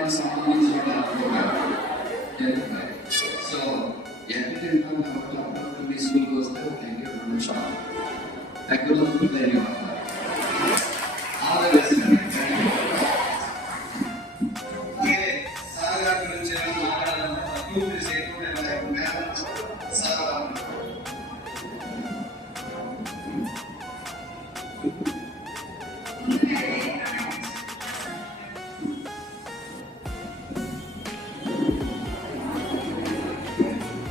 వారికి సంబంధించిన సో ఎంత తింటాం కాబట్టి అప్పుడప్పుడు మీ స్కూల్కి వస్తే థ్యాంక్ యూ 2 నిమిషాలు ధన్యవాదాలు.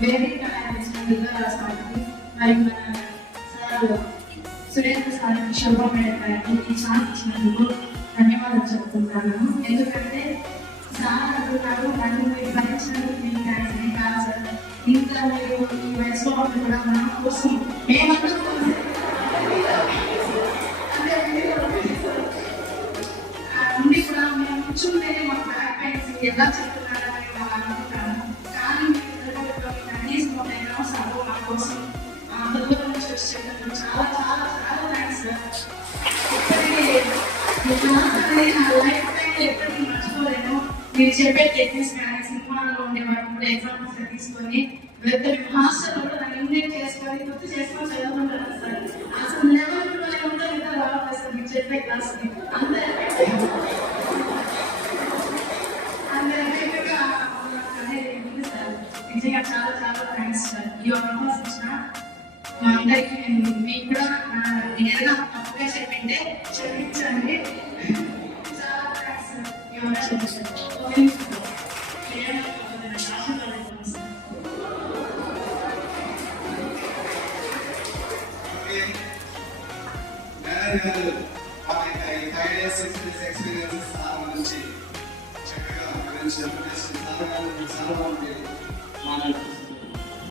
వేదిక రాష్ట్రానికి మరియు మన సురేంద్ర సార్కి శోభామేడ గారికి ఈ ఛాన్స్ ఇచ్చినందుకు ధన్యవాదాలు చెప్తున్నాను. ఎందుకంటే సార్ అంటున్నారు నన్ను మీరు భరించినందుకు మీకు థ్యాంక్స్ అని కాదు సార్. ఇంకా మీరు ఈ వయసులో కూడా మన కోసం ఉండి కూడా మేము కూర్చుంటేనే మాకు బ్యాక్ పెయిన్స్ ఎలా చెప్తున్నారని వాళ్ళు అనుకుంటాను. కానీ కనీసం ఒక సార్ మా కోసం దూరం నుంచి వచ్చేటప్పుడు చాలా చాలా చాలా థ్యాంక్స్ సార్. నా లైఫ్ టైం ఎప్పటికీ మర్చిపోలేను. మీరు చెప్పే టెక్నిక్స్ కానీ సినిమాలో ఉండే వాటిని కూడా ఎగ్జాంపుల్స్ తీసుకొని వెళ్తే హాస్టల్లో కూడా నన్ను ఇన్వైట్ చేసుకొని గుర్తు చేసుకొని చదువుకుంటాను సార్. అసలు లెవెల్ ఉంటే ఇంకా రావాలి సార్ మీరు చెప్పే క్లాస్కి అంత నిజంగా చాలా చాలా థ్యాంక్స్ సార్. ఈ అవకాశం ఇచ్చిన మా అందరికీ మీకు కూడా నేను ఏదైనా తప్పుగా చెప్పింటే క్షమించండి. చాలా థ్యాంక్స్ సార్. ఈ అవకాశం చక్కగా చాలా బాగుంది మాట్లాడుతుంది.